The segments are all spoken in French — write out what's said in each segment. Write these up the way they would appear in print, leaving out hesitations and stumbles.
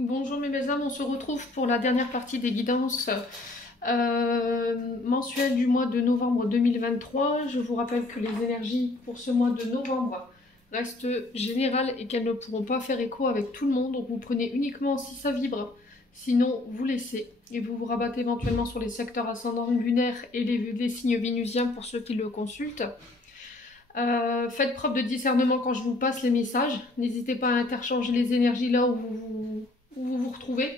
Bonjour mes belles âmes, on se retrouve pour la dernière partie des guidances mensuelles du mois de novembre 2023. Je vous rappelle que les énergies pour ce mois de novembre restent générales et qu'elles ne pourront pas faire écho avec tout le monde. Donc vous prenez uniquement si ça vibre, sinon vous laissez. Et vous vous rabattez éventuellement sur les secteurs ascendants lunaires et les signes vénusiens pour ceux qui le consultent. Faites preuve de discernement quand je vous passe les messages. N'hésitez pas à interchanger les énergies là où vous vous retrouvez.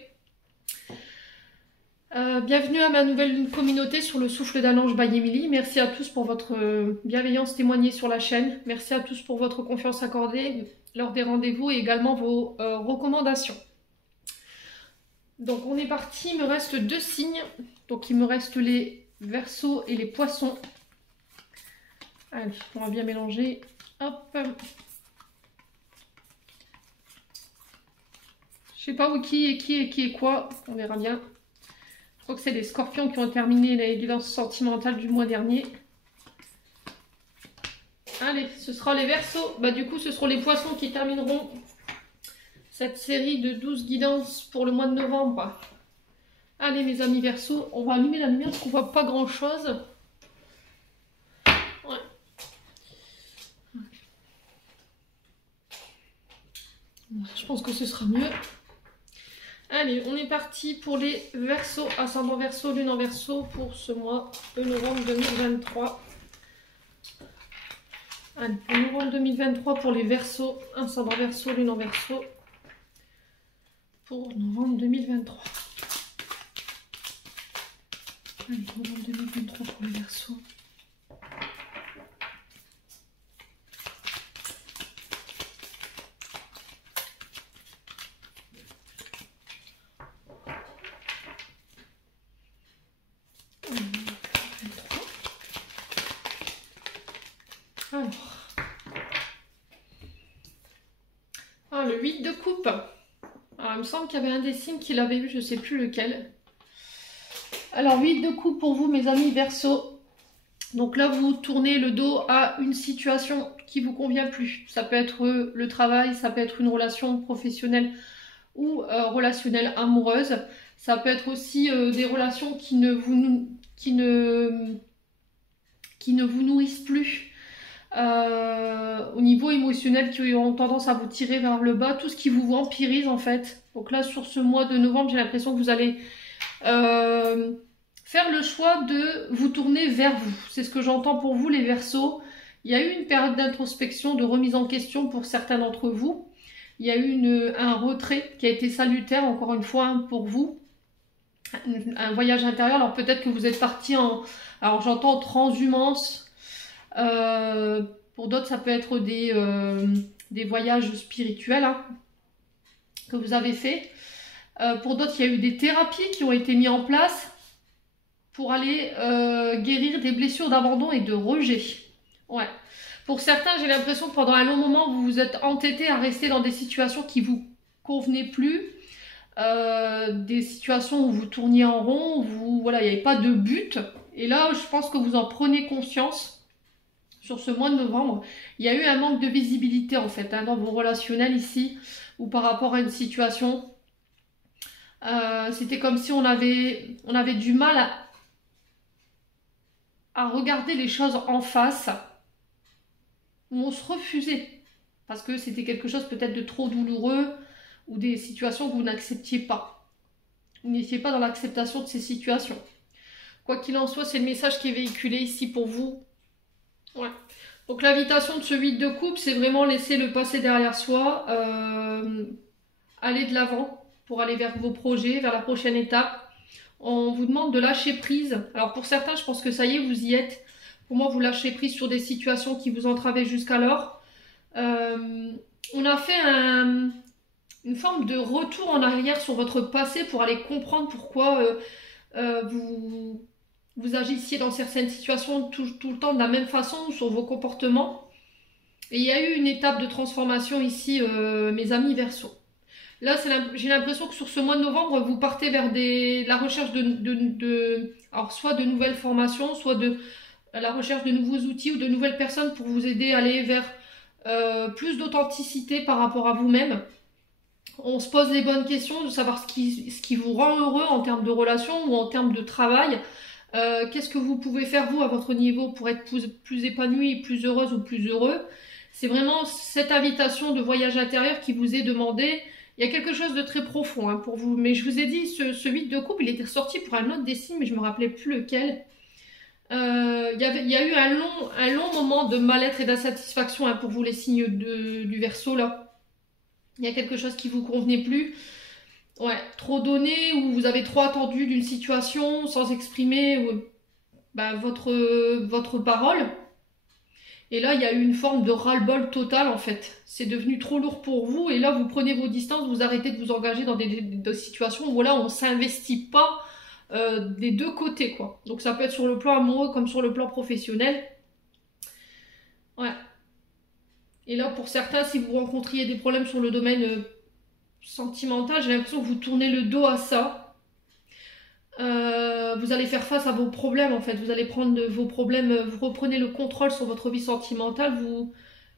Bienvenue à ma nouvelle communauté sur le souffle d'un ange by Emily. Merci à tous pour votre bienveillance témoignée sur la chaîne. Merci à tous pour votre confiance accordée lors des rendez-vous et également vos recommandations. Donc on est parti, il me reste 2 signes. Donc il me reste les Verseaux et les Poissons. Allez, on va bien mélanger. Hop. Je sais pas où qui est quoi, on verra bien. Je crois que c'est les Scorpions qui ont terminé la guidance sentimentale du mois dernier. Allez, ce sera les Verseaux. Bah du coup, ce seront les Poissons qui termineront cette série de 12 guidances pour le mois de novembre. Allez mes amis Verseaux, on va allumer la lumière parce qu'on voit pas grand chose. Ouais. Je pense que ce sera mieux. Allez, on est parti pour les Verseaux, ascendant Verseau, lune en Verseau pour ce mois de novembre 2023. Allez, pour novembre 2023 pour les Verseaux, ascendant Verseau, lune en Verseau pour novembre 2023. Allez, novembre 2023 pour les Verseaux. Alors, le 8 de coupe. Alors, il me semble qu'il y avait un des signes qui l'avait vu, je ne sais plus lequel. Alors, 8 de coupe pour vous, mes amis Verseaux. Donc là, vous tournez le dos à une situation qui ne vous convient plus. Ça peut être le travail, ça peut être une relation professionnelle ou relationnelle amoureuse. Ça peut être aussi des relations qui ne vous nourrissent plus. Au niveau émotionnel, qui ont tendance à vous tirer vers le bas, tout ce qui vous vampirise en fait. Donc là sur ce mois de novembre, j'ai l'impression que vous allez faire le choix de vous tourner vers vous. C'est ce que j'entends pour vous les Verseaux. Il y a eu une période d'introspection, de remise en question pour certains d'entre vous. Il y a eu un retrait qui a été salutaire encore une fois pour vous. Un voyage intérieur. Alors peut-être que vous êtes parti en... Alors j'entends transhumance. Pour d'autres, ça peut être des voyages spirituels hein, que vous avez fait. Pour d'autres, il y a eu des thérapies qui ont été mises en place pour aller guérir des blessures d'abandon et de rejet. Ouais. Pour certains, j'ai l'impression que pendant un long moment, vous vous êtes entêté à rester dans des situations qui vous convenaient plus. Des situations où vous tourniez en rond, voilà, il n'y avait pas de but. Et là, je pense que vous en prenez conscience. Sur ce mois de novembre, il y a eu un manque de visibilité en fait hein, dans vos relationnels ici ou par rapport à une situation. C'était comme si on avait du mal à regarder les choses en face, où on se refusait parce que c'était quelque chose peut-être de trop douloureux ou des situations que vous n'acceptiez pas. Vous n'étiez pas dans l'acceptation de ces situations. Quoi qu'il en soit, c'est le message qui est véhiculé ici pour vous. Ouais. Donc l'invitation de ce 8 de coupe, c'est vraiment laisser le passé derrière soi, aller de l'avant pour aller vers vos projets, vers la prochaine étape. On vous demande de lâcher prise. Alors pour certains, je pense que ça y est, vous y êtes. Pour moi, vous lâchez prise sur des situations qui vous entravaient jusqu'alors. On a fait une forme de retour en arrière sur votre passé pour aller comprendre pourquoi vous agissiez dans certaines situations tout le temps de la même façon sur vos comportements. Et il y a eu une étape de transformation ici, mes amis Verseaux. Là, j'ai l'impression que sur ce mois de novembre, vous partez vers la recherche alors soit de nouvelles formations, soit de la recherche de nouveaux outils ou de nouvelles personnes pour vous aider à aller vers plus d'authenticité par rapport à vous-même. On se pose les bonnes questions, de savoir ce qui vous rend heureux en termes de relation ou en termes de travail. Qu'est-ce que vous pouvez faire vous à votre niveau pour être plus épanoui, plus heureuse ou plus heureux. C'est vraiment cette invitation de voyage intérieur qui vous est demandée. Il y a quelque chose de très profond hein, pour vous. Mais je vous ai dit, ce 8 de coupe, il était ressorti pour un autre des signes, mais je ne me rappelais plus lequel. Il y a eu un long moment de mal-être et d'insatisfaction hein, pour vous les signes du Verseau là. Il y a quelque chose qui ne vous convenait plus. Ouais, trop donné ou vous avez trop attendu d'une situation sans exprimer votre parole. Et là, il y a eu une forme de ras-le-bol total en fait. C'est devenu trop lourd pour vous et là, vous prenez vos distances, vous arrêtez de vous engager dans des situations où là, on ne s'investit pas des deux côtés quoi. Donc ça peut être sur le plan amoureux comme sur le plan professionnel. Ouais. Et là, pour certains, si vous rencontriez des problèmes sur le domaine sentimental, j'ai l'impression que vous tournez le dos à ça. Vous allez faire face à vos problèmes en fait. Vous allez prendre vos problèmes, vous reprenez le contrôle sur votre vie sentimentale.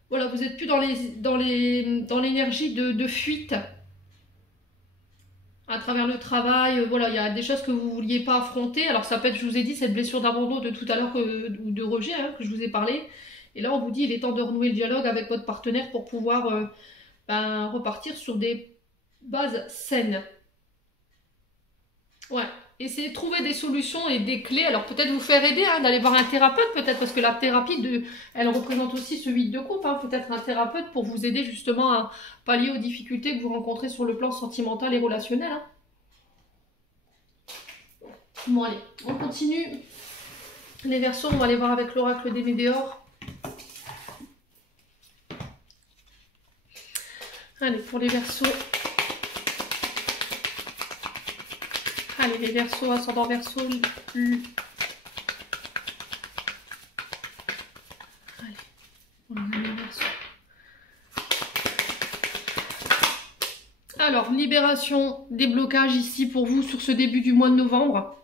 Voilà, vous êtes plus dans l'énergie de fuite à travers le travail. Voilà, il y a des choses que vous ne vouliez pas affronter. Alors ça peut être, je vous ai dit, cette blessure d'abandon de tout à l'heure ou de rejet hein, que je vous ai parlé. Et là, on vous dit, il est temps de renouer le dialogue avec votre partenaire pour pouvoir repartir sur des bases saines. Ouais. Essayez de trouver des solutions et des clés. Alors peut-être vous faire aider, hein, d'aller voir un thérapeute peut-être, parce que la thérapie, elle représente aussi ce 8 de coupe. Hein, peut-être un thérapeute pour vous aider justement à pallier aux difficultés que vous rencontrez sur le plan sentimental et relationnel. Hein. Bon allez, on continue. Les Verseaux, on va aller voir avec l'oracle des Météores. Allez, pour les Verseaux. Allez, les Verseaux, ascendant Verseau. Allez, on a les Verseaux. Alors, libération des blocages ici pour vous sur ce début du mois de novembre.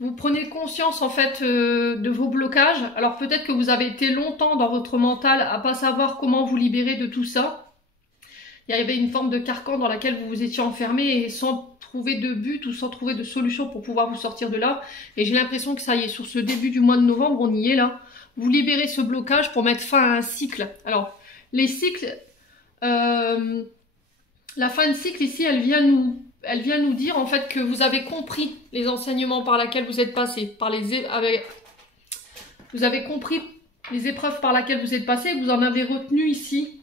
Vous prenez conscience en fait de vos blocages. Alors peut-être que vous avez été longtemps dans votre mental à pas savoir comment vous libérer de tout ça. Il y avait une forme de carcan dans laquelle vous vous étiez enfermé et sans trouver de but ou sans trouver de solution pour pouvoir vous sortir de là. Et j'ai l'impression que ça y est, sur ce début du mois de novembre, on y est là. Vous libérez ce blocage pour mettre fin à un cycle. Alors, les cycles, la fin de cycle ici, elle vient nous dire en fait que vous avez compris les enseignements par lesquels vous êtes passé, vous avez compris les épreuves par lesquelles vous êtes passé, vous en avez retenu ici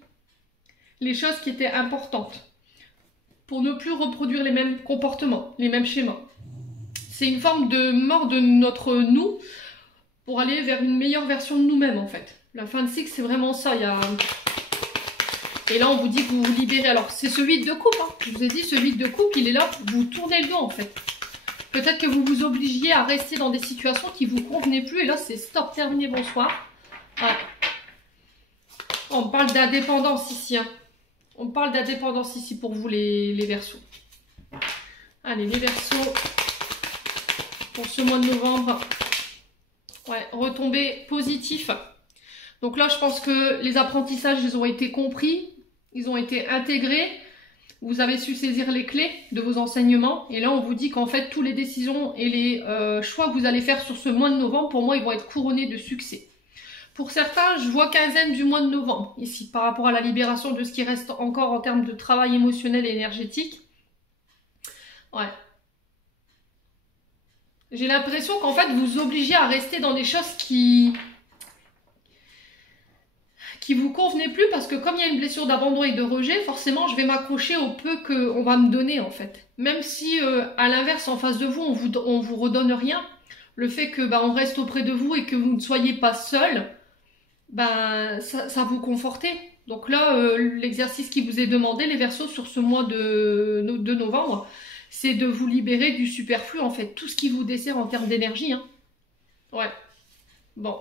les choses qui étaient importantes pour ne plus reproduire les mêmes comportements, les mêmes schémas. C'est une forme de mort de notre nous pour aller vers une meilleure version de nous-mêmes en fait. La fin de cycle, c'est vraiment ça. Et là, on vous dit que vous vous libérez. Alors, c'est ce 8 de coupe. Hein. Je vous ai dit, ce 8 de coupe, il est là. Vous tournez le dos, en fait. Peut-être que vous vous obligiez à rester dans des situations qui vous convenaient plus. Et là, c'est stop, terminé, bonsoir. Voilà. On parle d'indépendance ici. Hein. On parle d'indépendance ici pour vous, les Verseaux. Allez, les Verseaux. Pour ce mois de novembre. Ouais, retombées positives. Donc là, je pense que les apprentissages, ils ont été compris. Ils ont été intégrés, vous avez su saisir les clés de vos enseignements et là on vous dit qu'en fait toutes les décisions et les choix que vous allez faire sur ce mois de novembre, pour moi ils vont être couronnés de succès. Pour certains, je vois quinzaine du mois de novembre ici par rapport à la libération de ce qui reste encore en termes de travail émotionnel et énergétique. Ouais. J'ai l'impression qu'en fait vous obligez à rester dans des choses qui vous convenait plus parce que comme il y a une blessure d'abandon et de rejet, forcément je vais m'accrocher au peu qu'on va me donner en fait. Même si à l'inverse en face de vous on vous redonne rien, le fait que on reste auprès de vous et que vous ne soyez pas seul, ça vous confortait. Donc là l'exercice qui vous est demandé les Verseaux sur ce mois de novembre, c'est de vous libérer du superflu en fait, tout ce qui vous dessert en termes d'énergie. Hein. Ouais, bon.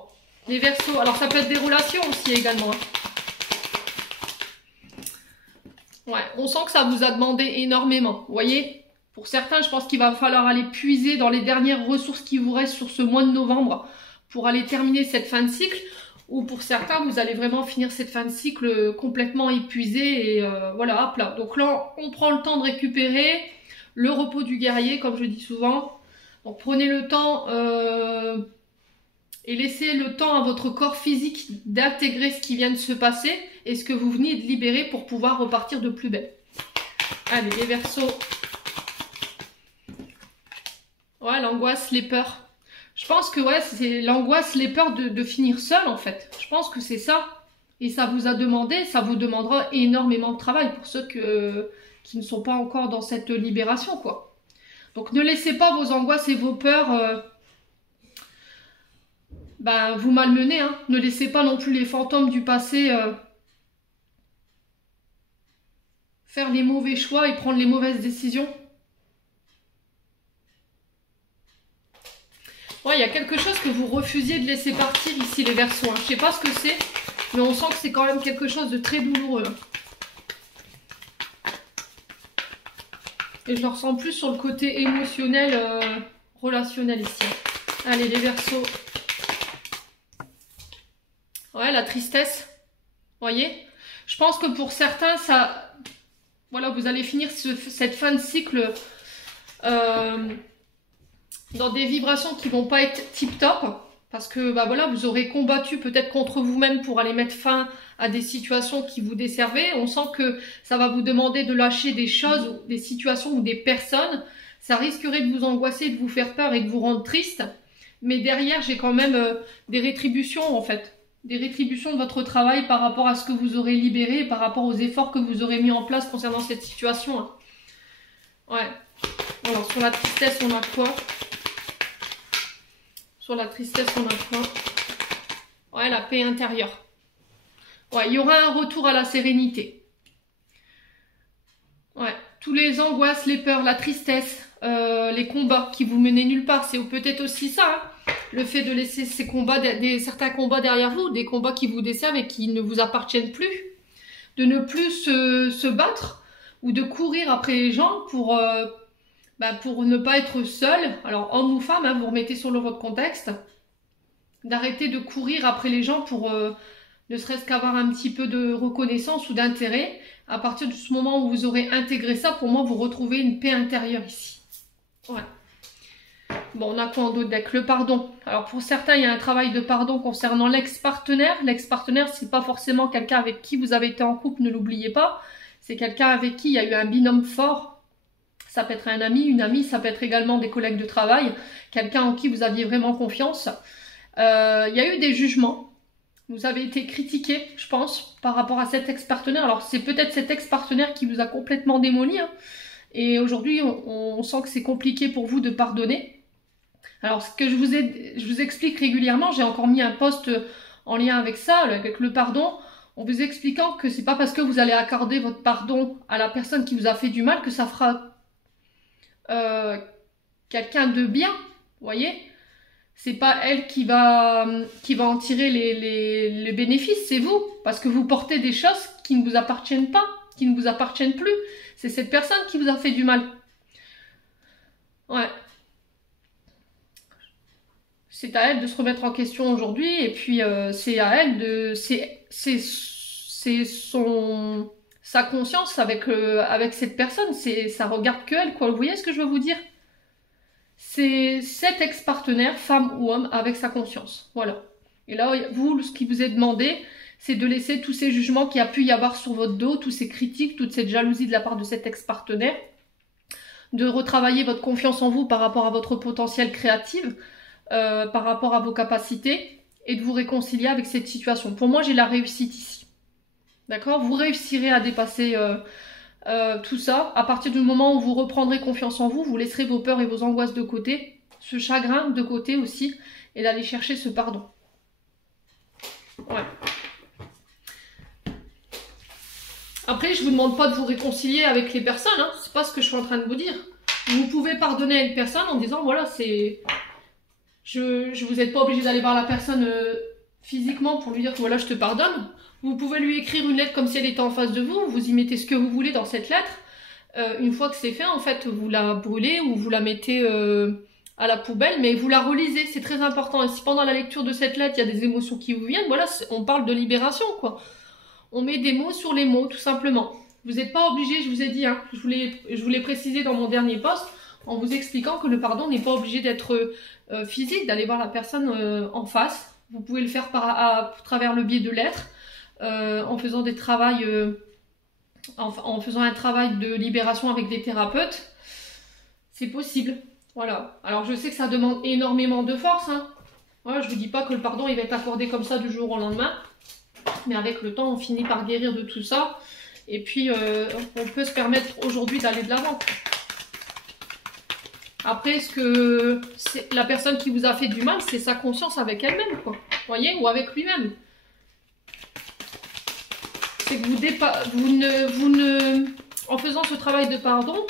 Les Verseaux, alors ça peut être des relations aussi également. Hein. Ouais, on sent que ça vous a demandé énormément, vous voyez. Pour certains, je pense qu'il va falloir aller puiser dans les dernières ressources qui vous restent sur ce mois de novembre pour aller terminer cette fin de cycle. ou pour certains, vous allez vraiment finir cette fin de cycle complètement épuisé et voilà, hop là. Donc là, on prend le temps de récupérer le repos du guerrier, comme je dis souvent. Donc prenez le temps et laissez le temps à votre corps physique d'intégrer ce qui vient de se passer et ce que vous venez de libérer pour pouvoir repartir de plus belle. Allez, les Verseaux. Ouais, l'angoisse, les peurs. Je pense que ouais, c'est l'angoisse, les peurs de finir seul en fait. Je pense que c'est ça. Et ça vous a demandé, ça vous demandera énormément de travail pour ceux qui ne sont pas encore dans cette libération, quoi. Donc ne laissez pas vos angoisses et vos peurs vous malmener. Hein. Ne laissez pas non plus les fantômes du passé faire les mauvais choix et prendre les mauvaises décisions. Ouais, il y a quelque chose que vous refusiez de laisser partir ici, les Verseaux. Hein. Je sais pas ce que c'est, mais on sent que c'est quand même quelque chose de très douloureux. Et je le ressens plus sur le côté émotionnel, relationnel ici. Allez, les Verseaux. Ouais, la tristesse. Voyez? Je pense que pour certains, ça... Voilà, vous allez finir cette fin de cycle... dans des vibrations qui vont pas être tip top parce que voilà, vous aurez combattu peut-être contre vous-même pour aller mettre fin à des situations qui vous desservaient. On sent que ça va vous demander de lâcher des choses, des situations ou des personnes. Ça risquerait de vous angoisser, de vous faire peur et de vous rendre triste. Mais derrière, j'ai quand même des rétributions en fait. Des rétributions de votre travail par rapport à ce que vous aurez libéré, par rapport aux efforts que vous aurez mis en place concernant cette situation. Hein. Ouais. Alors, sur la tristesse, on a quoi ? Sur la tristesse, on a quoi? Ouais, la paix intérieure. Ouais, il y aura un retour à la sérénité. Ouais, tous les angoisses, les peurs, la tristesse, les combats qui vous menaient nulle part. C'est peut-être aussi ça, hein, le fait de laisser ces combats, certains combats derrière vous, des combats qui vous desservent et qui ne vous appartiennent plus. De ne plus se battre ou de courir après les gens pour ne pas être seul, alors homme ou femme, hein, vous remettez sur votre contexte, d'arrêter de courir après les gens pour ne serait-ce qu'avoir un petit peu de reconnaissance ou d'intérêt. À partir de ce moment où vous aurez intégré ça, pour moi, vous retrouvez une paix intérieure ici. Ouais. Bon, on a quoi en d'autre deck? Le pardon. Alors pour certains, il y a un travail de pardon concernant l'ex-partenaire. L'ex-partenaire, c'est pas forcément quelqu'un avec qui vous avez été en couple, ne l'oubliez pas. C'est quelqu'un avec qui il y a eu un binôme fort. Ça peut être un ami, une amie, ça peut être également des collègues de travail, quelqu'un en qui vous aviez vraiment confiance. Il y a eu des jugements, vous avez été critiqué, je pense, par rapport à cet ex-partenaire. Alors c'est peut-être cet ex-partenaire qui vous a complètement démoli, hein. Et aujourd'hui on sent que c'est compliqué pour vous de pardonner. Alors ce que je vous explique régulièrement, j'ai encore mis un post en lien avec ça, avec le pardon, en vous expliquant que c'est pas parce que vous allez accorder votre pardon à la personne qui vous a fait du mal que ça fera quelqu'un de bien, vous voyez, c'est pas elle qui va en tirer les bénéfices, c'est vous, parce que vous portez des choses qui ne vous appartiennent pas, qui ne vous appartiennent plus, c'est cette personne qui vous a fait du mal. Ouais, c'est à elle de se remettre en question aujourd'hui, et puis c'est à elle de, c'est sa conscience avec cette personne, ça regarde que elle, quoi. Vous voyez ce que je veux vous dire? C'est cet ex-partenaire, femme ou homme, avec sa conscience. Voilà. Et là, vous, ce qui vous est demandé, c'est de laisser tous ces jugements qu'il y a pu y avoir sur votre dos, tous ces critiques, toute cette jalousie de la part de cet ex-partenaire, de retravailler votre confiance en vous par rapport à votre potentiel créatif, par rapport à vos capacités, et de vous réconcilier avec cette situation. Pour moi, j'ai la réussite ici. D'accord? Vous réussirez à dépasser tout ça. À partir du moment où vous reprendrez confiance en vous, vous laisserez vos peurs et vos angoisses de côté, ce chagrin de côté aussi, et d'aller chercher ce pardon. Ouais. Après, je vous demande pas de vous réconcilier avec les personnes, hein. C'est pas ce que je suis en train de vous dire. Vous pouvez pardonner à une personne en disant, voilà, c'est... vous êtes pas obligé d'aller voir la personne physiquement pour lui dire que voilà, je te pardonne. Vous pouvez lui écrire une lettre comme si elle était en face de vous, vous y mettez ce que vous voulez dans cette lettre. Une fois que c'est fait, en fait, vous la brûlez ou vous la mettez à la poubelle, mais vous la relisez, c'est très important. Et si pendant la lecture de cette lettre, il y a des émotions qui vous viennent, voilà, on parle de libération, quoi. On met des mots sur les mots, tout simplement. Vous n'êtes pas obligé, je vous ai dit, hein, je vous l'ai précisé dans mon dernier post, en vous expliquant que le pardon n'est pas obligé d'être physique, d'aller voir la personne en face. Vous pouvez le faire à travers le biais de lettres, en faisant des travails, en faisant un travail de libération avec des thérapeutes. C'est possible. Voilà. Alors je sais que ça demande énormément de force. Hein. Voilà, je ne vous dis pas que le pardon il va être accordé comme ça du jour au lendemain. Mais avec le temps, on finit par guérir de tout ça. Et puis, on peut se permettre aujourd'hui d'aller de l'avant. Après, est-ce que la personne qui vous a fait du mal, c'est sa conscience avec elle-même, quoi. Vous voyez, ou avec lui-même. C'est que en faisant ce travail de pardon,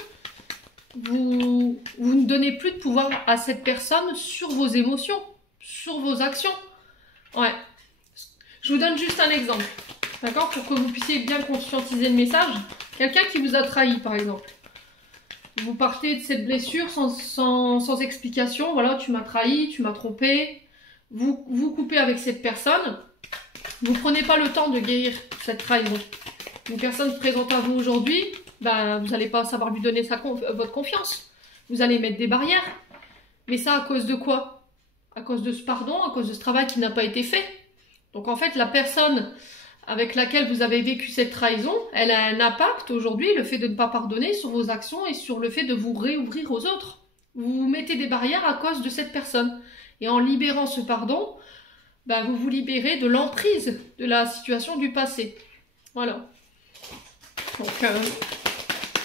vous ne donnez plus de pouvoir à cette personne sur vos émotions, sur vos actions. Ouais. Je vous donne juste un exemple, d'accord, pour que vous puissiez bien conscientiser le message. Quelqu'un qui vous a trahi, par exemple. Vous partez de cette blessure sans explication. Voilà, tu m'as trahi, tu m'as trompé. Vous coupez avec cette personne. Vous ne prenez pas le temps de guérir cette trahison. Une personne se présente à vous aujourd'hui, ben, vous n'allez pas savoir lui donner votre confiance. Vous allez mettre des barrières. Mais ça à cause de quoi? À cause de ce pardon, à cause de ce travail qui n'a pas été fait. Donc en fait, la personne avec laquelle vous avez vécu cette trahison, elle a un impact aujourd'hui, le fait de ne pas pardonner, sur vos actions et sur le fait de vous réouvrir aux autres. Vous mettez des barrières à cause de cette personne. Et en libérant ce pardon, ben vous vous libérez de l'emprise de la situation du passé. Voilà. Donc,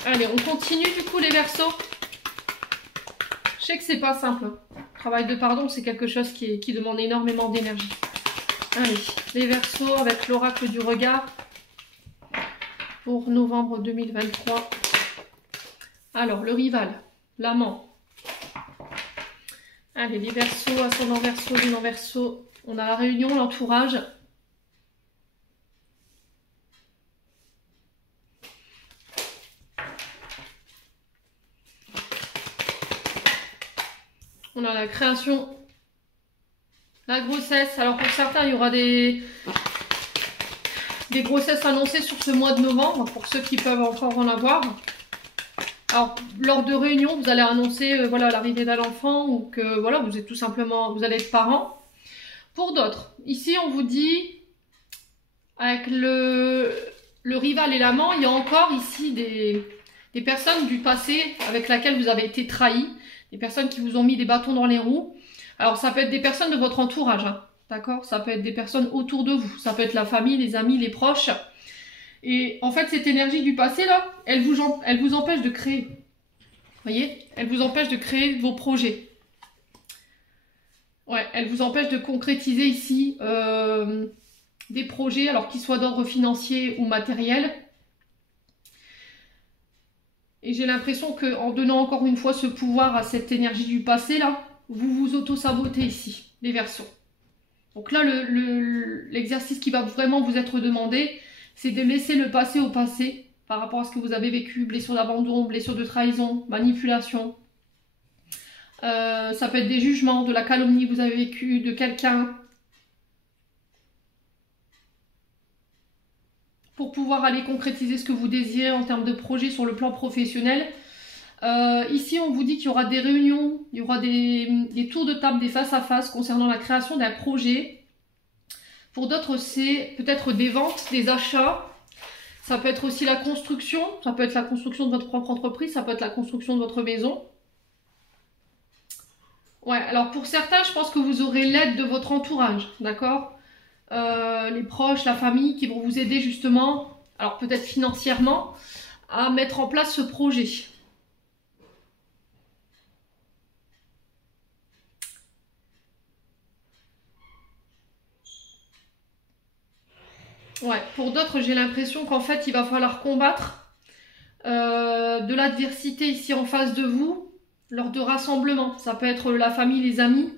allez, on continue du coup les Verseaux. Je sais que c'est pas simple. Le travail de pardon, c'est quelque chose qui demande énormément d'énergie. Allez, les Verseaux avec l'oracle du regard pour novembre 2023. Alors, le rival, l'amant. Allez, les Verseaux, ascendant Verseau, lunan Verseau. On a la réunion, l'entourage. On a la création. La grossesse, alors pour certains, il y aura des grossesses annoncées sur ce mois de novembre, pour ceux qui peuvent encore en avoir. Alors, lors de réunions, vous allez annoncer voilà, l'arrivée d'un enfant ou que voilà, vous êtes tout simplement, vous allez être parent. Pour d'autres, ici on vous dit, avec le rival et l'amant, il y a encore ici des personnes du passé avec lesquelles vous avez été trahi, des personnes qui vous ont mis des bâtons dans les roues. Alors, ça peut être des personnes de votre entourage, hein, d'accord? Ça peut être des personnes autour de vous. Ça peut être la famille, les amis, les proches. Et en fait, cette énergie du passé, là, elle vous empêche de créer. Vous voyez? Elle vous empêche de créer vos projets. Ouais, elle vous empêche de concrétiser ici des projets, alors qu'ils soient d'ordre financier ou matériel. Et j'ai l'impression qu'en donnant encore une fois ce pouvoir à cette énergie du passé, là, vous vous auto-sabotez ici, les Verseaux. Donc là, l'exercice qui va vraiment vous être demandé, c'est de laisser le passé au passé par rapport à ce que vous avez vécu, blessure d'abandon, blessure de trahison, manipulation. Ça peut être des jugements, de la calomnie que vous avez vécu, de quelqu'un. Pour pouvoir aller concrétiser ce que vous désirez en termes de projet sur le plan professionnel. Ici, on vous dit qu'il y aura des réunions, il y aura des tours de table, des face-à-face concernant la création d'un projet. Pour d'autres, c'est peut-être des ventes, des achats. Ça peut être aussi la construction. Ça peut être la construction de votre propre entreprise. Ça peut être la construction de votre maison. Ouais, alors pour certains, je pense que vous aurez l'aide de votre entourage, d'accord? Les proches, la famille qui vont vous aider justement, alors peut-être financièrement, à mettre en place ce projet. Ouais, pour d'autres, j'ai l'impression qu'en fait, il va falloir combattre de l'adversité ici en face de vous lors de rassemblements. Ça peut être la famille, les amis,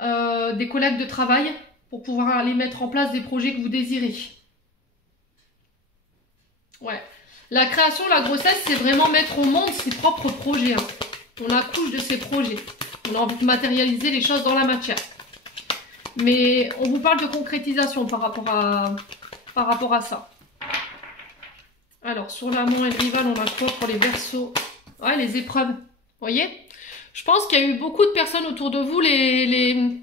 des collègues de travail pour pouvoir aller mettre en place des projets que vous désirez. Ouais. La création, la grossesse, c'est vraiment mettre au monde ses propres projets. Hein. On accouche de ses projets. On a envie de matérialiser les choses dans la matière. Mais on vous parle de concrétisation par rapport à ça. Alors, sur l'amant et le rival, on a quoi pour les Verseaux? Ouais, les épreuves. Vous voyez? Je pense qu'il y a eu beaucoup de personnes autour de vous, les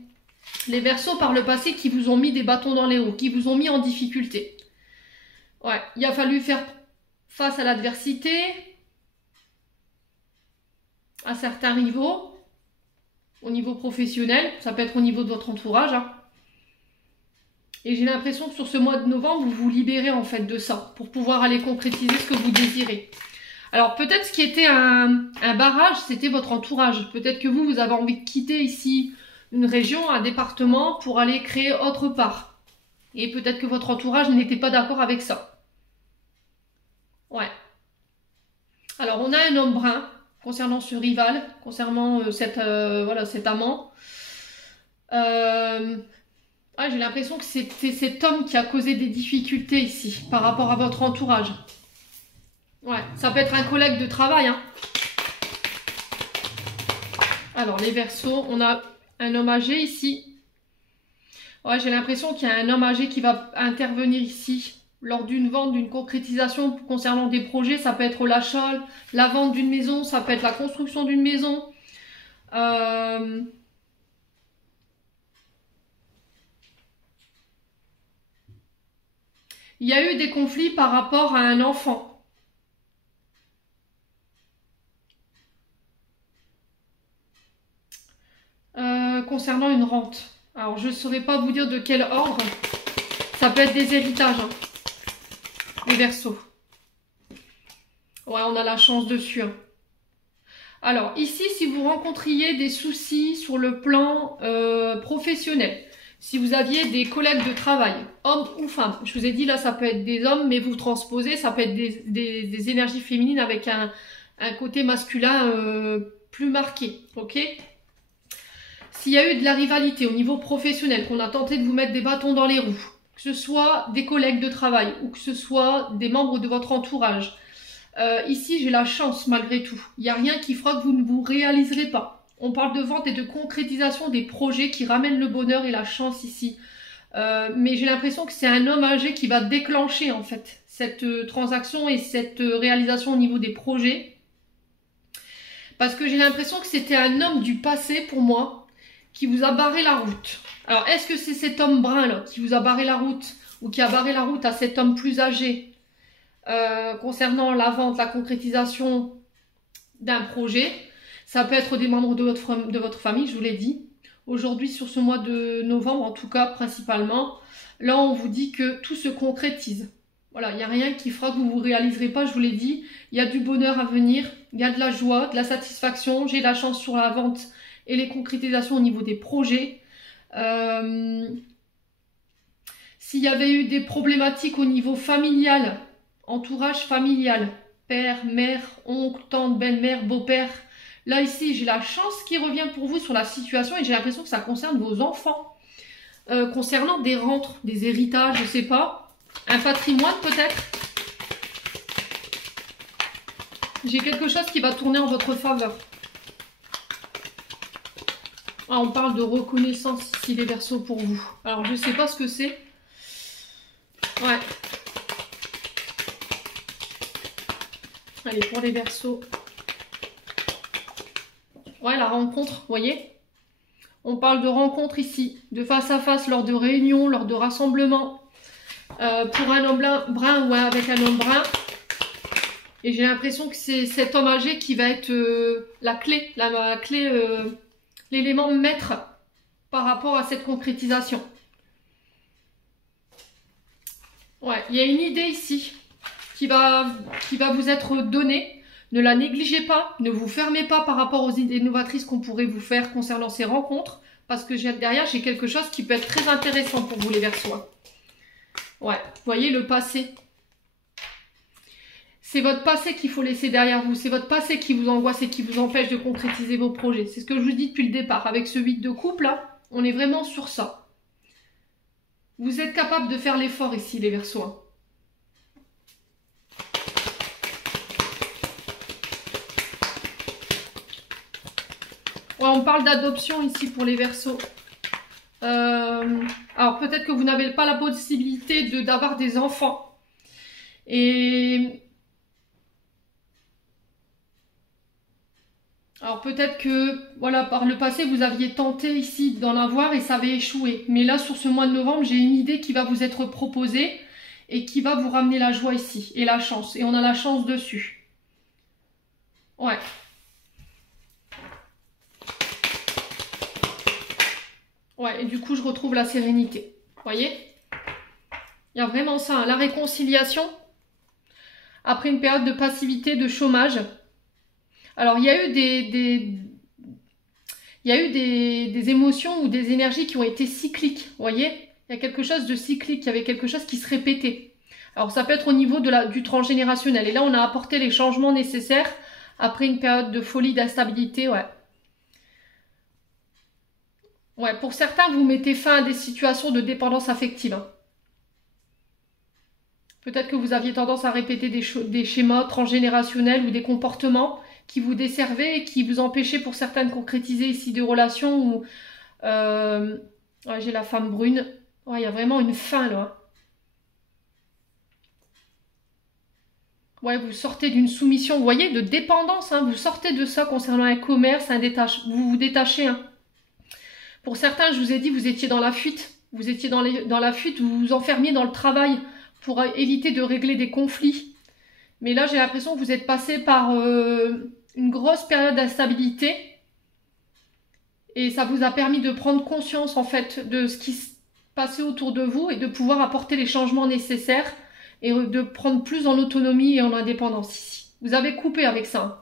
Verseaux par le passé, qui vous ont mis des bâtons dans les roues, qui vous ont mis en difficulté. Ouais, il a fallu faire face à l'adversité, à certains niveaux, au niveau professionnel, ça peut être au niveau de votre entourage. Hein. Et j'ai l'impression que sur ce mois de novembre, vous vous libérez en fait de ça, pour pouvoir aller concrétiser ce que vous désirez. Alors peut-être ce qui était un barrage, c'était votre entourage. Peut-être que vous avez envie de quitter ici une région, un département, pour aller créer autre part. Et peut-être que votre entourage n'était pas d'accord avec ça. Ouais. Alors, on a un homme brun concernant ce rival, concernant cet amant. J'ai l'impression que c'est cet homme qui a causé des difficultés ici, par rapport à votre entourage. Ouais, ça peut être un collègue de travail. Hein. Alors, les Verseaux, on a un homme âgé ici. Ouais, j'ai l'impression qu'il y a un homme âgé qui va intervenir ici. Lors d'une vente, d'une concrétisation concernant des projets, ça peut être l'achat, la vente d'une maison, ça peut être la construction d'une maison. Il y a eu des conflits par rapport à un enfant. Concernant une rente. Alors, je ne saurais pas vous dire de quel ordre. Ça peut être des héritages. Hein. Les Verseaux. Ouais, on a la chance dessus. Hein. Alors, ici, si vous rencontriez des soucis sur le plan professionnel, si vous aviez des collègues de travail, hommes ou femmes, je vous ai dit là, ça peut être des hommes, mais vous transposez, ça peut être des énergies féminines avec un côté masculin plus marqué, ok? S'il y a eu de la rivalité au niveau professionnel, qu'on a tenté de vous mettre des bâtons dans les roues, que ce soit des collègues de travail ou que ce soit des membres de votre entourage. Ici, j'ai la chance malgré tout. Il n'y a rien qui fera que vous ne vous réaliserez pas. On parle de vente et de concrétisation des projets qui ramènent le bonheur et la chance ici. Mais j'ai l'impression que c'est un homme âgé qui va déclencher en fait cette transaction et cette réalisation au niveau des projets. Parce que j'ai l'impression que c'était un homme du passé pour moi qui vous a barré la route. Alors, est-ce que c'est cet homme brun là qui vous a barré la route ou qui a barré la route à cet homme plus âgé concernant la vente, la concrétisation d'un projet? Ça peut être des membres de votre famille, je vous l'ai dit. Aujourd'hui, sur ce mois de novembre, en tout cas, principalement, là, on vous dit que tout se concrétise. Voilà, il n'y a rien qui fera que vous ne vous réaliserez pas, je vous l'ai dit. Il y a du bonheur à venir, il y a de la joie, de la satisfaction. J'ai la chance sur la vente et les concrétisations au niveau des projets. S'il y avait eu des problématiques au niveau familial, entourage familial, père, mère, oncle, tante, belle-mère, beau-père. Là, ici, j'ai la chance qui revient pour vous sur la situation et j'ai l'impression que ça concerne vos enfants. Concernant des rentes, des héritages, je ne sais pas, un patrimoine peut-être. J'ai quelque chose qui va tourner en votre faveur. Ah, on parle de reconnaissance ici, les Verseaux, pour vous. Alors, je ne sais pas ce que c'est. Ouais. Allez, pour les Verseaux. Ouais, la rencontre, vous voyez? On parle de rencontre ici, de face à face, lors de réunions, lors de rassemblements. Pour un homme brun ou avec un homme brun. Et j'ai l'impression que c'est cet homme âgé qui va être la clé, l'élément maître par rapport à cette concrétisation. Ouais, il y a une idée ici qui va vous être donnée. Ne la négligez pas, ne vous fermez pas par rapport aux idées novatrices qu'on pourrait vous faire concernant ces rencontres. Parce que derrière, j'ai quelque chose qui peut être très intéressant pour vous, les Verseaux. Ouais, vous voyez le passé. C'est votre passé qu'il faut laisser derrière vous. C'est votre passé qui vous angoisse et qui vous empêche de concrétiser vos projets. C'est ce que je vous dis depuis le départ. Avec ce 8 de coupe, là, on est vraiment sur ça. Vous êtes capable de faire l'effort ici, les Verseaux. Ouais, on parle d'adoption ici pour les Verseaux. Alors peut-être que vous n'avez pas la possibilité d'avoir des enfants. Et alors peut-être que voilà, par le passé vous aviez tenté ici d'en avoir et ça avait échoué. Mais là sur ce mois de novembre, j'ai une idée qui va vous être proposée et qui va vous ramener la joie ici et la chance. Et on a la chance dessus. Ouais. Ouais, et du coup je retrouve la sérénité. Vous voyez? Il y a vraiment ça, hein, la réconciliation après une période de passivité, de chômage. Alors, il y a eu des émotions ou des énergies qui ont été cycliques, vous voyez? Il y a quelque chose de cyclique, il y avait quelque chose qui se répétait. Alors, ça peut être au niveau du transgénérationnel. Et là, on a apporté les changements nécessaires après une période de folie, d'instabilité, ouais. Ouais, pour certains, vous mettez fin à des situations de dépendance affective, hein. Peut-être que vous aviez tendance à répéter des schémas transgénérationnels ou des comportements qui vous desservaient et qui vous empêchaient pour certains de concrétiser ici des relations où ouais, j'ai la femme brune. Ouais, il y a vraiment une fin là. Ouais, vous sortez d'une soumission, vous voyez, de dépendance, hein, vous sortez de ça concernant un commerce, vous vous détachez, hein. Pour certains, je vous ai dit, vous étiez dans la fuite. Vous étiez dans la fuite, vous vous enfermiez dans le travail pour éviter de régler des conflits. Mais là, j'ai l'impression que vous êtes passé par une grosse période d'instabilité. Et ça vous a permis de prendre conscience, en fait, de ce qui se passait autour de vous et de pouvoir apporter les changements nécessaires et de prendre plus en autonomie et en indépendance ici. Vous avez coupé avec ça.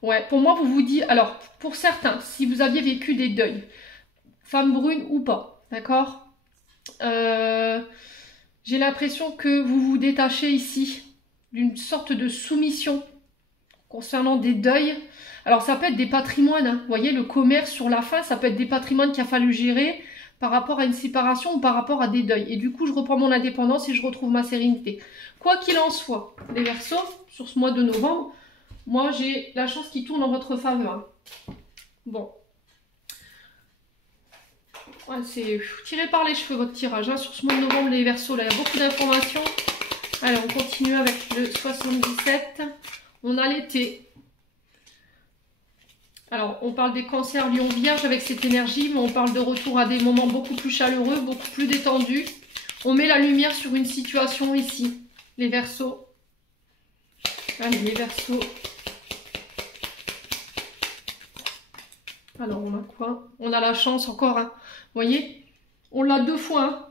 Ouais, pour moi, vous vous dites... Alors, pour certains, si vous aviez vécu des deuils, femme brune ou pas, d'accord, j'ai l'impression que vous vous détachez ici d'une sorte de soumission concernant des deuils. Alors ça peut être des patrimoines, hein. Vous voyez, le commerce sur la fin, ça peut être des patrimoines qu'il a fallu gérer par rapport à une séparation ou par rapport à des deuils. Et du coup, je reprends mon indépendance et je retrouve ma sérénité. Quoi qu'il en soit, les Verseaux, sur ce mois de novembre, moi j'ai la chance qui tourne en votre faveur. Bon. Ouais, c'est tiré par les cheveux votre tirage, hein, sur ce mois de novembre, les Verseaux. Là, il y a beaucoup d'informations. Allez, on continue avec le 77. On a l'été. Alors, on parle des cancers lion vierge avec cette énergie, mais on parle de retour à des moments beaucoup plus chaleureux, beaucoup plus détendus. On met la lumière sur une situation ici, les Verseaux. Allez, les Verseaux. Alors, on a quoi? On a la chance encore, hein. Vous voyez? On l'a deux fois, hein.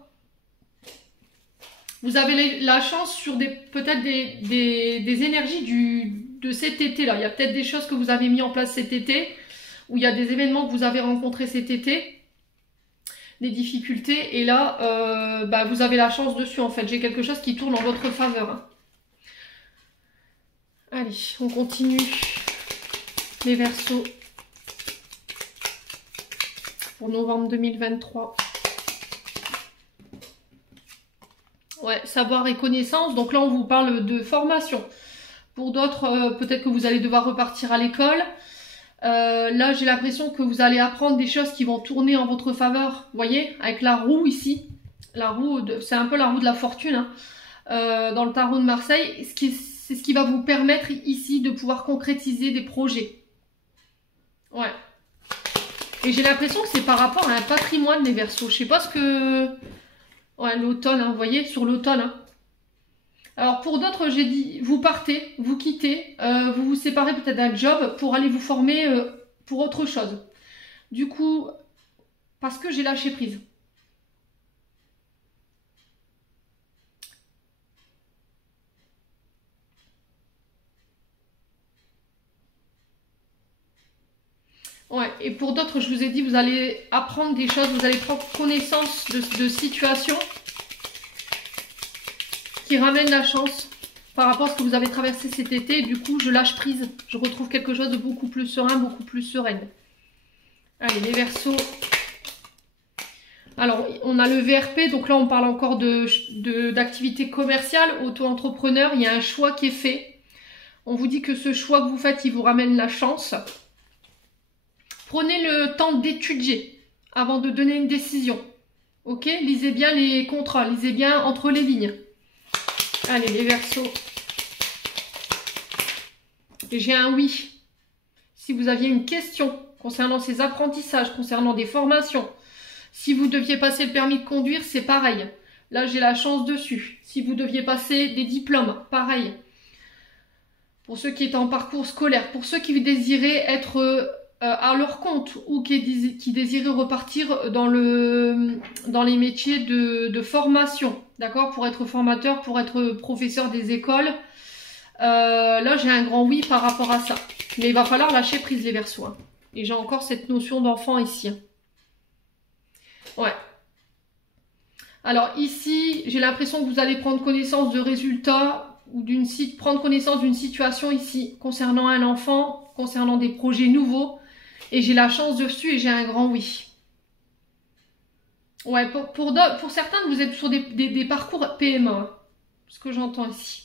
Vous avez la chance sur peut-être des énergies de cet été-là. Il y a peut-être des choses que vous avez mis en place cet été, ou il y a des événements que vous avez rencontrés cet été, des difficultés, et là, bah, vous avez la chance dessus, en fait. J'ai quelque chose qui tourne en votre faveur, hein. Allez, on continue. Les Verseaux. Pour novembre 2023. Ouais, savoir et connaissance. Donc là, on vous parle de formation. Pour d'autres, peut-être que vous allez devoir repartir à l'école. Là, j'ai l'impression que vous allez apprendre des choses qui vont tourner en votre faveur. Vous voyez, avec la roue ici. La roue, c'est un peu la roue de la fortune, hein, dans le tarot de Marseille. C'est ce qui va vous permettre ici de pouvoir concrétiser des projets. Ouais. Et j'ai l'impression que c'est par rapport à un patrimoine des Verseaux. Je sais pas ce que... Ouais, l'automne, hein, vous voyez, sur l'automne. Hein. Alors pour d'autres, j'ai dit, vous partez, vous quittez, vous vous séparez peut-être d'un job pour aller vous former pour autre chose. Du coup, parce que j'ai lâché prise. Ouais, et pour d'autres, je vous ai dit, vous allez apprendre des choses, vous allez prendre connaissance de situations qui ramènent la chance par rapport à ce que vous avez traversé cet été. Du coup, je lâche prise. Je retrouve quelque chose de beaucoup plus serein, beaucoup plus sereine. Allez, les Verseaux. Alors, on a le VRP, donc là, on parle encore d'activité commerciale, auto-entrepreneur. Il y a un choix qui est fait. On vous dit que ce choix que vous faites, il vous ramène la chance. Prenez le temps d'étudier avant de donner une décision. Ok? Lisez bien les contrats, lisez bien entre les lignes. Allez, les Verseaux. J'ai un oui. Si vous aviez une question concernant ces apprentissages, concernant des formations, si vous deviez passer le permis de conduire, c'est pareil. Là, j'ai la chance dessus. Si vous deviez passer des diplômes, pareil. Pour ceux qui étaient en parcours scolaire, pour ceux qui désiraient être à leur compte ou qui désiraient repartir dans les métiers de formation, d'accord, pour être formateur, pour être professeur des écoles. Là, j'ai un grand oui par rapport à ça. Mais il va falloir lâcher prise les Verseaux. Hein. Et j'ai encore cette notion d'enfant ici. Hein. Ouais. Alors ici, j'ai l'impression que vous allez prendre connaissance de résultats ou prendre connaissance d'une situation ici concernant un enfant, concernant des projets nouveaux. Et j'ai la chance dessus et j'ai un grand oui. Ouais, pour certains, vous êtes sur des parcours PME. Hein, ce que j'entends ici.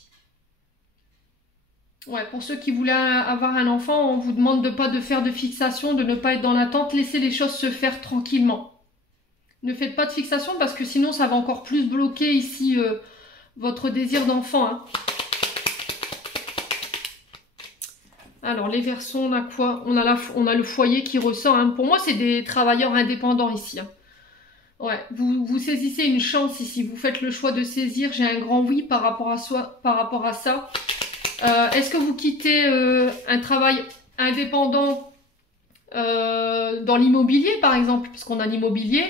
Ouais, pour ceux qui voulaient avoir un enfant, on vous demande de pas faire de fixation, de ne pas être dans l'attente, laissez les choses se faire tranquillement. Ne faites pas de fixation parce que sinon ça va encore plus bloquer ici votre désir d'enfant. Hein. Alors les Verseaux, on a quoi? On a le foyer qui ressort. Hein. Pour moi, c'est des travailleurs indépendants ici. Hein. Ouais, vous saisissez une chance ici. Vous faites le choix de saisir. J'ai un grand oui par rapport à ça. Est-ce que vous quittez un travail indépendant dans l'immobilier, par exemple, parce qu'on a l'immobilier,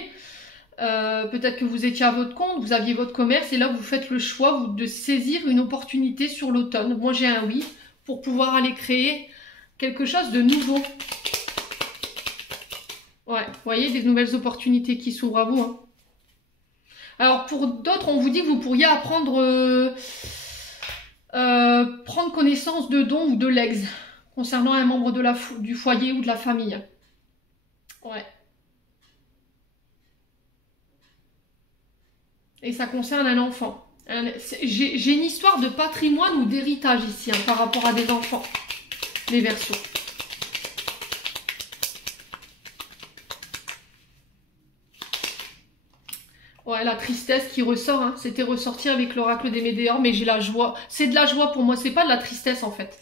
peut-être que vous étiez à votre compte, vous aviez votre commerce, et là, vous faites le choix de saisir une opportunité sur l'automne. Moi, j'ai un oui pour pouvoir aller créer quelque chose de nouveau. Ouais, vous voyez, des nouvelles opportunités qui s'ouvrent à vous. Hein. Alors, pour d'autres, on vous dit que vous pourriez apprendre... prendre connaissance de dons ou de legs concernant un membre du foyer ou de la famille. Ouais. Et ça concerne un enfant. J'ai une histoire de patrimoine ou d'héritage ici hein, par rapport à des enfants. Les Verseaux. Ouais, la tristesse qui ressort, hein. C'était ressorti avec l'oracle des Médéors, mais j'ai la joie. C'est de la joie pour moi, c'est pas de la tristesse en fait.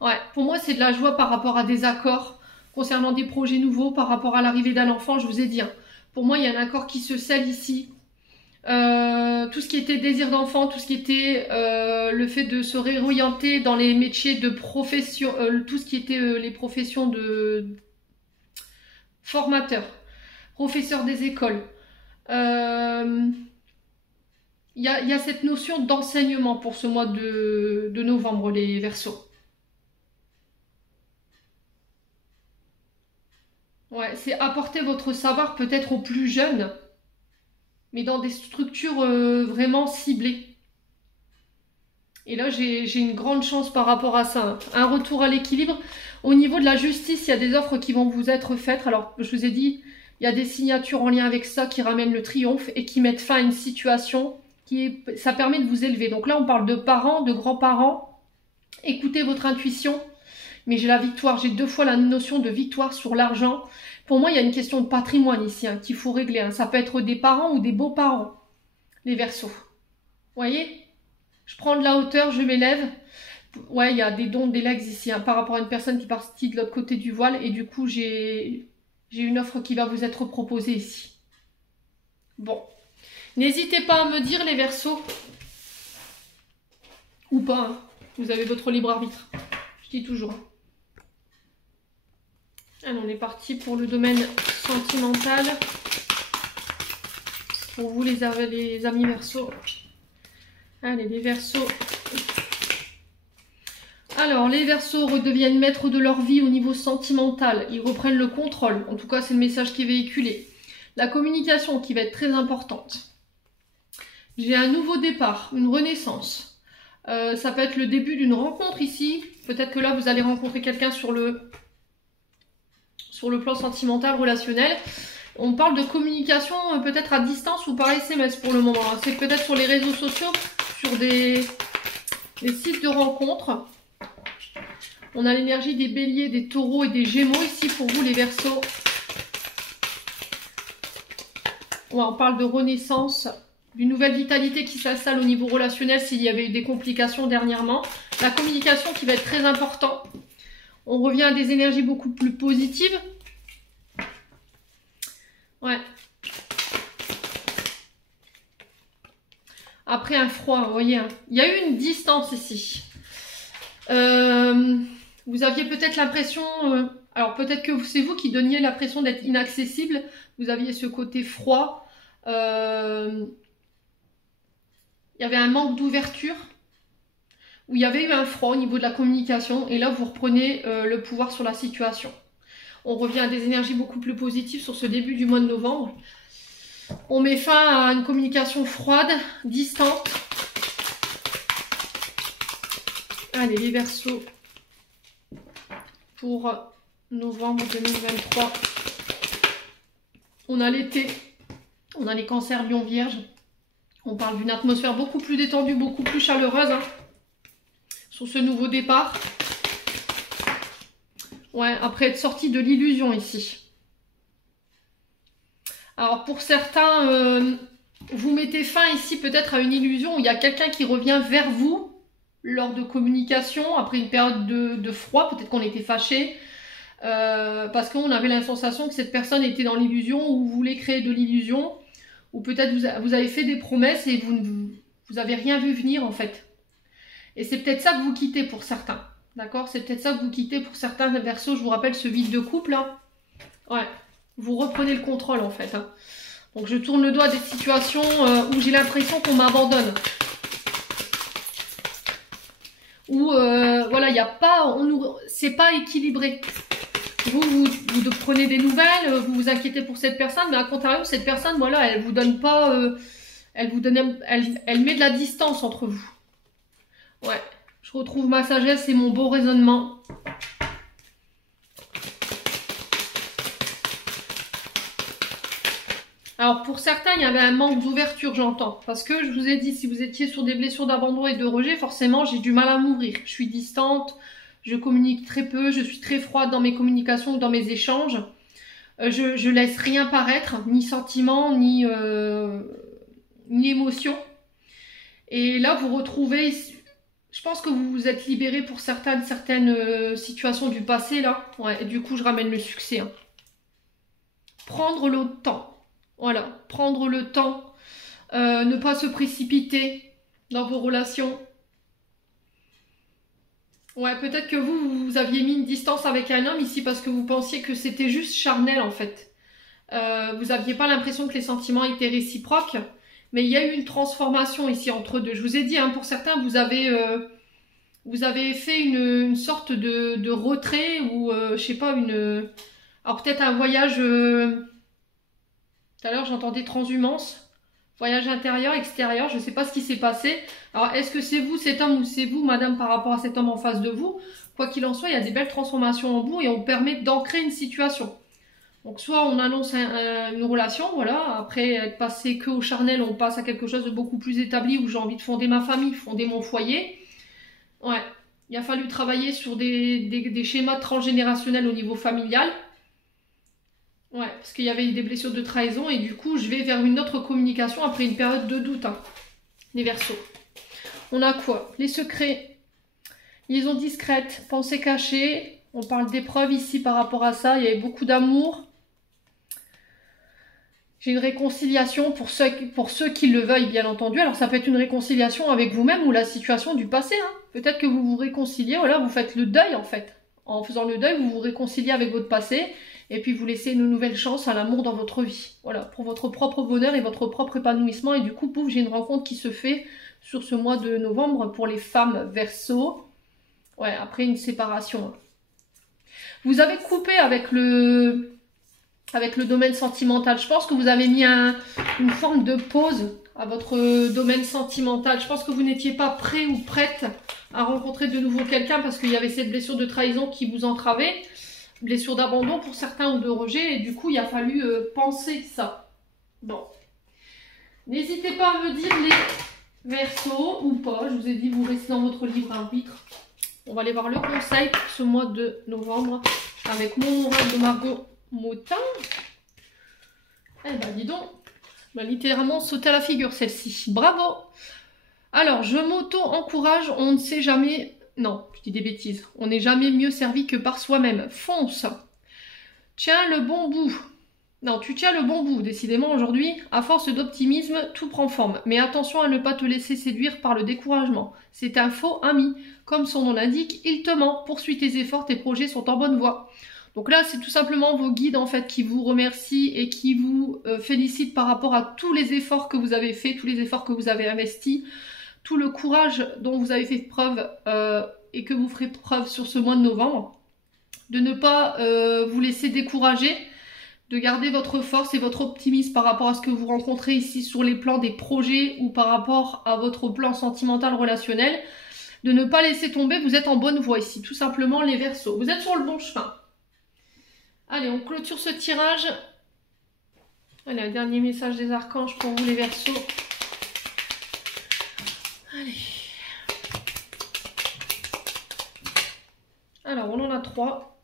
Ouais, pour moi c'est de la joie par rapport à des accords concernant des projets nouveaux, par rapport à l'arrivée d'un enfant, je vous ai dit. Hein. Pour moi, il y a un accord qui se scelle ici. Tout ce qui était désir d'enfant, tout ce qui était le fait de se réorienter dans les métiers de profession, tout ce qui était les professions de formateurs, professeurs des écoles. Il y a cette notion d'enseignement pour ce mois de novembre, les Verseaux. Ouais, c'est apporter votre savoir peut-être aux plus jeunes, mais dans des structures vraiment ciblées. Et là, j'ai une grande chance par rapport à ça. Hein. Un retour à l'équilibre. Au niveau de la justice, il y a des offres qui vont vous être faites. Alors, je vous ai dit... Il y a des signatures en lien avec ça qui ramènent le triomphe et qui mettent fin à une situation ça permet de vous élever. Donc là, on parle de parents, de grands-parents. Écoutez votre intuition. Mais j'ai la victoire. J'ai 2 fois la notion de victoire sur l'argent. Pour moi, il y a une question de patrimoine ici hein, qu'il faut régler. Hein. Ça peut être des parents ou des beaux-parents. Les Verseaux. Vous voyez? Je prends de la hauteur, je m'élève. Ouais, il y a des dons, des legs ici hein, par rapport à une personne qui est partie de l'autre côté du voile. Et du coup, j'ai une offre qui va vous être proposée ici. Bon. N'hésitez pas à me dire les Verseaux. Ou pas. Hein. Vous avez votre libre arbitre. Je dis toujours. Alors, on est parti pour le domaine sentimental. Pour vous les amis Verseaux. Allez, les Verseaux. Alors, les Verseaux redeviennent maîtres de leur vie au niveau sentimental. Ils reprennent le contrôle. En tout cas, c'est le message qui est véhiculé. La communication qui va être très importante. J'ai un nouveau départ, une renaissance. Ça peut être le début d'une rencontre ici. Peut-être que là, vous allez rencontrer quelqu'un sur le plan sentimental, relationnel. On parle de communication peut-être à distance ou par SMS pour le moment. C'est peut-être sur les réseaux sociaux, sur des sites de rencontres. On a l'énergie des béliers, des taureaux et des gémeaux ici pour vous les Verseaux. On parle de renaissance, d'une nouvelle vitalité qui s'installe au niveau relationnel s'il y avait eu des complications dernièrement. La communication qui va être très importante. On revient à des énergies beaucoup plus positives. Ouais. Après un froid, vous voyez, hein. Il y a eu une distance ici. Vous aviez peut-être l'impression... alors peut-être que c'est vous qui donniez l'impression d'être inaccessible. Vous aviez ce côté froid. Il y avait un manque d'ouverture. Où il y avait eu un froid au niveau de la communication. Et là, vous reprenez le pouvoir sur la situation. On revient à des énergies beaucoup plus positives sur ce début du mois de novembre. On met fin à une communication froide, distante. Allez, les Verseaux pour novembre 2023. On a l'été. On a les cancers, lions, vierges. On parle d'une atmosphère beaucoup plus détendue, beaucoup plus chaleureuse. Hein, sur ce nouveau départ. Ouais, après être sorti de l'illusion ici. Alors pour certains, vous mettez fin ici peut-être à une illusion où il y a quelqu'un qui revient vers vous lors de communication, après une période de froid, peut-être qu'on était fâché, parce qu'on avait la sensation que cette personne était dans l'illusion ou voulait créer de l'illusion, ou peut-être vous avez fait des promesses et vous avez rien vu venir en fait. Et c'est peut-être ça que vous quittez pour certains. D'accord? C'est peut-être ça que vous quittez pour certains Verseaux. Je vous rappelle ce vide de couple là. Ouais. Vous reprenez le contrôle en fait. Hein. Donc je tourne le doigt des situations où j'ai l'impression qu'on m'abandonne. Où voilà, il n'y a pas. C'est pas équilibré. Vous prenez des nouvelles, vous vous inquiétez pour cette personne, mais à contrario, cette personne, voilà, elle vous donne pas. Elle met de la distance entre vous. Ouais. Je retrouve ma sagesse et mon beau raisonnement. Alors pour certains, il y avait un manque d'ouverture, j'entends. Parce que je vous ai dit, si vous étiez sur des blessures d'abandon et de rejet, forcément, j'ai du mal à m'ouvrir. Je suis distante, je communique très peu, je suis très froide dans mes communications ou dans mes échanges. Je laisse rien paraître, ni sentiment, ni émotion. Et là, vous retrouvez... Je pense que vous vous êtes libéré pour certaines situations du passé, là. Ouais, et du coup, je ramène le succès. Hein. Prendre le temps. Voilà, prendre le temps. Ne pas se précipiter dans vos relations. Ouais, peut-être que vous aviez mis une distance avec un homme ici parce que vous pensiez que c'était juste charnel, en fait. Vous n'aviez pas l'impression que les sentiments étaient réciproques. Mais il y a eu une transformation ici entre deux. Je vous ai dit, hein, pour certains, vous avez fait une sorte de retrait ou, je sais pas, alors peut-être un voyage... tout à l'heure, j'entendais transhumance. Voyage intérieur, extérieur, je ne sais pas ce qui s'est passé. Alors, est-ce que c'est vous, cet homme, ou c'est vous, madame, par rapport à cet homme en face de vous? Quoi qu'il en soit, il y a des belles transformations en vous et on permet d'ancrer une situation. Donc soit on annonce une relation, voilà, après être passé que au charnel, on passe à quelque chose de beaucoup plus établi où j'ai envie de fonder ma famille, fonder mon foyer. Ouais, il a fallu travailler sur des schémas transgénérationnels au niveau familial. Ouais, parce qu'il y avait des blessures de trahison et du coup je vais vers une autre communication après une période de doute. Hein. Les Verseaux. On a quoi? Les secrets, liaison discrète, pensée cachée. On parle d'épreuves ici par rapport à ça. Il y avait beaucoup d'amour. J'ai une réconciliation pour ceux qui le veuillent, bien entendu. Alors, ça peut être une réconciliation avec vous-même ou la situation du passé. Hein. Peut-être que vous vous réconciliez, voilà, vous faites le deuil, en fait. En faisant le deuil, vous vous réconciliez avec votre passé et puis vous laissez une nouvelle chance à l'amour dans votre vie. Voilà, pour votre propre bonheur et votre propre épanouissement. Et du coup, pouf, j'ai une rencontre qui se fait sur ce mois de novembre pour les femmes Verseaux. Ouais, après une séparation. Vous avez coupé avec le domaine sentimental. Je pense que vous avez mis une forme de pause à votre domaine sentimental. Je pense que vous n'étiez pas prêt ou prête à rencontrer de nouveau quelqu'un parce qu'il y avait cette blessure de trahison qui vous entravait, blessure d'abandon pour certains ou de rejet, et du coup il a fallu penser ça. Bon. N'hésitez pas à me dire les Verseaux ou pas. Je vous ai dit, vous restez dans votre libre arbitre. On va aller voir le conseil pour ce mois de novembre avec mon moral de Margot Motin. Eh ben dis donc, littéralement sauter à la figure celle-ci. Bravo! Alors, je m'auto-encourage, on ne sait jamais... Non, je dis des bêtises. On n'est jamais mieux servi que par soi-même. Fonce! Tiens le bon bout. Non, tu tiens le bon bout, décidément aujourd'hui. À force d'optimisme, tout prend forme. Mais attention à ne pas te laisser séduire par le découragement. C'est un faux ami. Comme son nom l'indique, il te ment. Poursuis tes efforts, tes projets sont en bonne voie. Donc là, c'est tout simplement vos guides en fait qui vous remercient et qui vous félicitent par rapport à tous les efforts que vous avez faits, tous les efforts que vous avez investis, tout le courage dont vous avez fait preuve et que vous ferez preuve sur ce mois de novembre. De ne pas vous laisser décourager, de garder votre force et votre optimisme par rapport à ce que vous rencontrez ici sur les plans des projets ou par rapport à votre plan sentimental relationnel. De ne pas laisser tomber, vous êtes en bonne voie ici, tout simplement les Verseaux. Vous êtes sur le bon chemin. Allez, on clôture ce tirage. Allez, un dernier message des archanges pour vous les Verseaux. Allez. Alors, on en a 3.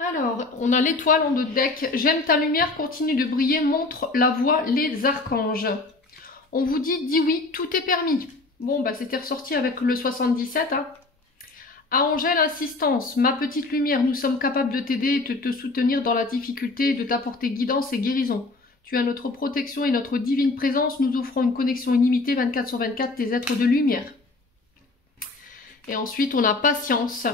Alors, on a l'étoile en 2 decks. J'aime ta lumière, continue de briller, montre la voie les archanges. On vous dit, dis oui, tout est permis. Bon, bah c'était ressorti avec le 77, hein. À Angèle, insistance, ma petite lumière, nous sommes capables de t'aider et de te soutenir dans la difficulté et de t'apporter guidance et guérison. Tu as notre protection et notre divine présence, nous offrons une connexion illimitée 24/24 des êtres de lumière. Et ensuite, on a patience,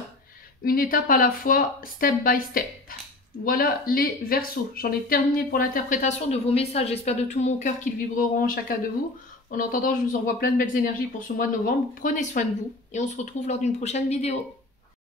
une étape à la fois, step by step. Voilà les Verseaux. J'en ai terminé pour l'interprétation de vos messages. J'espère de tout mon cœur qu'ils vibreront en chacun de vous. En attendant, je vous envoie plein de belles énergies pour ce mois de novembre. Prenez soin de vous et on se retrouve lors d'une prochaine vidéo.